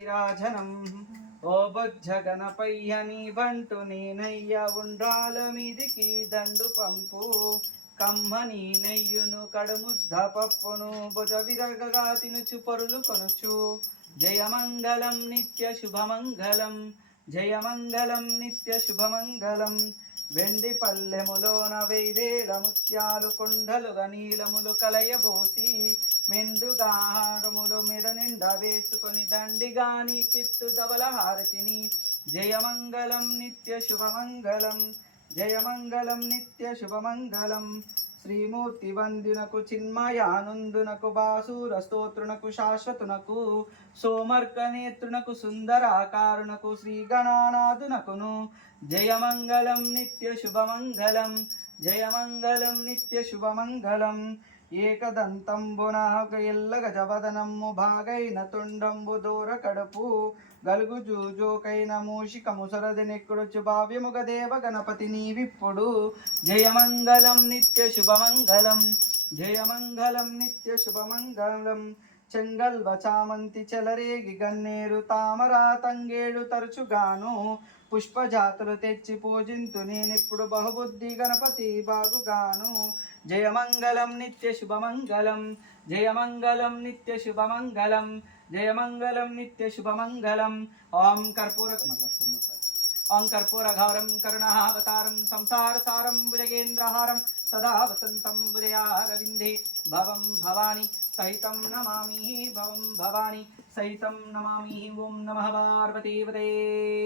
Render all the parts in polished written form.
రాజనం ఓ బొజ్జ గణపయ్య నీ బంటు నేనయ్య ఉండ్రాల మీదికి దండు పంపు కమ్మని నెయ్యును కడుముద్ద పప్పును భుజ విరగగా తినుచు పొరులు కొనుచు జయమంగళం నిత్య శుభమంగళం జయమంగళం నిత్య శుభమంగళం వెండి పల్లెములోన వేల ముత్యాలు కొండలుగా నీలములు కలయబోసి మెండుగా హారములు మెడ నిండా వేసుకొని దండిగా నీకిత్తు ధవల హారతిని జయమంగళం నిత్య శుభమంగళం జయమంగళం నిత్య శుభమంగళం శ్రీమూర్తి వందినకు చిన్మయానందునకు బాసూర స్తోత్రునకు శాశ్వతునకు సోమర్క నేత్రునకు సుందరాకారునకు శ్రీ గణానాథునకును జయమంగళం నిత్య శుభమంగళం జయమంగళం నిత్య శుభమంగళం ఏకదంతంబున ఎల్ల గజవదనము భాగైన తుండంబు దూర కడుపు గలుగు జూజోకైన మూషికము సరది నెక్కుడుచు భావ్యముగ దేవ గణపతి నీవిప్పుడు జయమంగళం నిత్య శుభమంగళం జయమంగళం నిత్య శుభమంగళం చెంగల్వ చామంతి చెలరేగి గన్నేరు తామర తంగేడు తరచుగాను పుష్పజాతులు తెచ్చి పూజింతు నేనిప్పుడు బహుబుద్ధి గణపతి బాగుగాను జయమంగళం నిత్య శుభమంగళం జయమంగళం నిత్య శుభమంగళం జయమంగళం నిత్య శుభమంగళం ఓం కర్పూర ఓం కర్పూరఘారం కరుణావతారం సంసారసారం భుజగేంద్రహారం సదా వసంతం భుజయారవిందే భవం భవాని సహితం నమామి భవం భవాని సహితం నమామి ఓం నమః పార్వతీపతే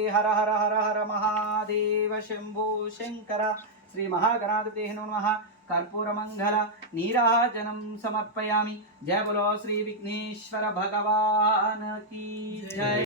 హర హర హర హర మహాదేవ శంభో శంకర శ్రీ మహాగణాధిపతే నమః कर्पूरमंगल नीराजनं समर्पयामि। जय बोलो श्री विघ्नेश्वर भगवान की जय।